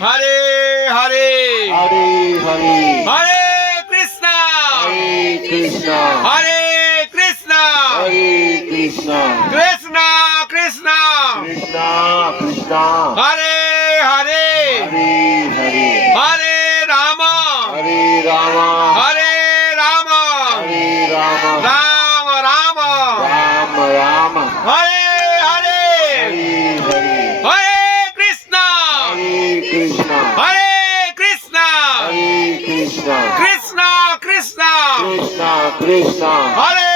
हरे हरे हरे हरे हरे कृष्णा कृष्णा हरे कृष्णा हरे कृष्णा कृष्णा कृष्णा कृष्णा कृष्णा हरे हरे हरे हरे हरे राम हरे राम हरे राम हरे राम राम राम राम राम हरे हरे हरे हरे हरे कृष्णा हरे कृष्णा हरे कृष्णा हरे कृष्णा कृष्णा कृष्णा कृष्णा कृष्णा हरे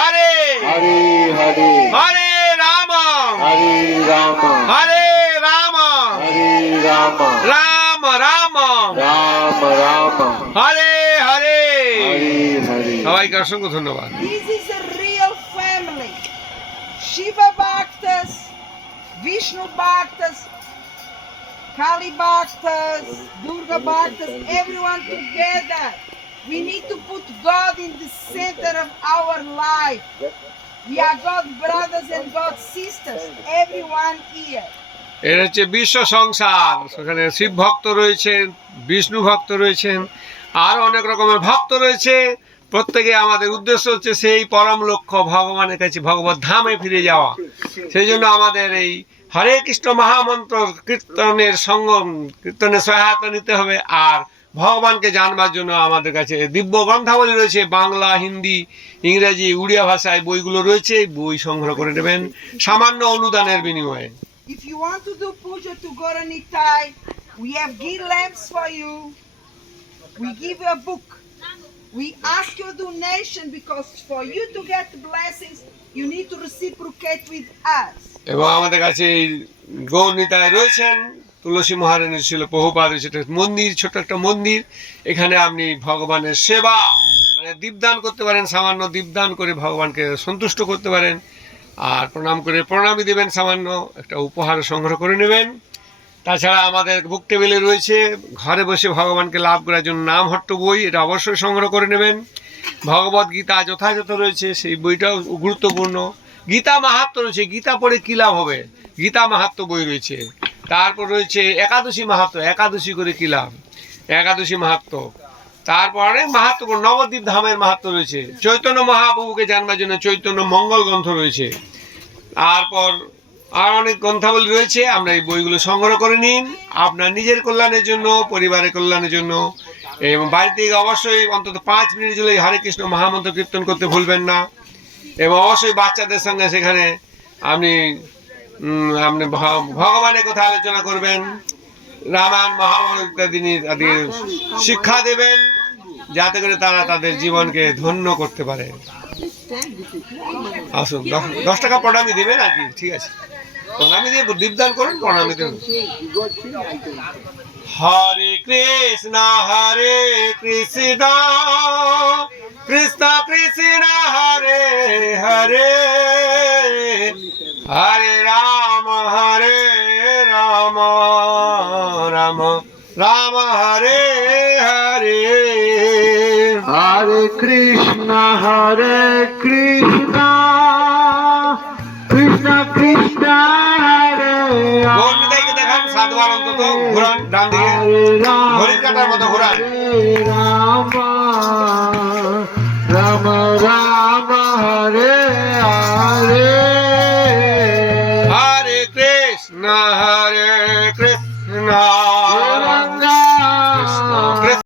हरे हरे हरे हरे राम हरे राम हरे राम हरे राम राम राम राम राम हरे हरे हरे हरे সবাইকে অসংখ্য ধন্যবাদ। This is a real family. Shiva Bhaktas, Vishnu Bhaktas, Kali Bhaktas, Durga Bhaktas, everyone together. We need to put God in the center of our life. We are God's brothers and God's sisters, everyone here. এর হচ্ছে বিশ্ব সংসার, সেখানে শিব ভক্ত রয়েছেন, বিষ্ণু ভক্ত রয়েছেন, আর অনেক রকমের ভক্ত রয়েছে। প্রত্যেকে আমাদের উদ্দেশ্য হচ্ছে সেই পরম লক্ষ্য ভগবানের কাছে, ভগবত ধামে ফিরে যাওয়া। সেই জন্য আমাদের এই হরে কৃষ্ণ মহামন্ত্র কীর্তনের সঙ্গম, কীর্তনের সহায়তা নিতে হবে। আর ভগবানকে জানবার জন্য আমাদের কাছে দিব্য গ্রন্থাবলী রয়েছে, বাংলা, হিন্দি, ইংরেজি, উড়িয়া ভাষায় বইগুলো রয়েছে। বই সংগ্রহ করে নেবেন সামান্য অনুদানের বিনিময়ে। If you want to do puja to Goranitai, we have ghee lamps for you. We give you a book. We ask your donation because for you to get blessings, you need to reciprocate with us. এবং আমাদের কাছে গৌরনীতায় রয়েছেন, তুলসী মহারানী ছিল, প্রভুপাদ রয়েছে, মন্দির, ছোট একটা মন্দির। এখানে আপনি ভগবানের সেবা মানে দীপদান করতে পারেন, সামান্য দীপদান করে ভগবানকে সন্তুষ্ট করতে পারেন। আর প্রণাম করে প্রণামী দেবেন, সামান্য একটা উপহার সংগ্রহ করে নেবেন। তাছাড়া আমাদের বুক টেবিলে রয়েছে ঘরে বসে ভগবানকে লাভ করার জন্য নামহট্ট বই, এটা অবশ্যই সংগ্রহ করে নেবেন। ভগবদ গীতা যথাযথ রয়েছে, সেই বইটাও গুরুত্বপূর্ণ। গীতা মাহাত্ম্য রয়েছে, গীতা পড়ে কী লাভ হবে, গীতা মাহাত্ম্য বই রয়েছে। তারপর রয়েছে একাদশী মাহাত্ম্য, একাদশী করে কী লাভ, একাদশী মাহাত্ম্য। তারপর অনেক মাহাত্ম্য, নবদ্বীপ ধামের মাহাত্ম্য রয়েছে। চৈতন্য মহাপ্রভুকে জানবার জন্য চৈতন্য মঙ্গল গ্রন্থ রয়েছে। তারপর আর অনেক গ্রন্থাবলী রয়েছে। আমরা এই বইগুলো সংগ্রহ করে নিন আপনার নিজের কল্যাণের জন্য, পরিবারের কল্যাণের জন্য। এবং বাড়িতে অবশ্যই অন্তত 5 মিনিট জন্য হরে কৃষ্ণ মহামন্ত্র কীর্তন করতে ভুলবেন না। এবং অবশ্যই বাচ্চাদের সঙ্গে সেখানে আপনি আপনি ভগবানের কথা আলোচনা করবেন, রামায়ণ মহাভারত ইত্যাদি শিক্ষা দেবেন, যাতে করে তারা তাদের জীবনকে ধন্য করতে পারে। আসুন, 10 টাকা প্রণামী দেবেন আর কি, ঠিক আছে? প্রণামী দিয়ে দীপদান করুন, প্রণামী দেবেন। হরে কৃষ্ণ হরে কৃষ্ণ কৃষ্ণ কৃষ্ণ হরে হরে হরে রাম রাম রাম রাম হরে হরে हरे कृष्णा कृष्ण कृष्ण हरे গৌরনীতাইকে দেখান, 7 বার অন্তত ঘোরান, ডান দিকে ঘড়ির কাঁটার মতো ঘোরান। राम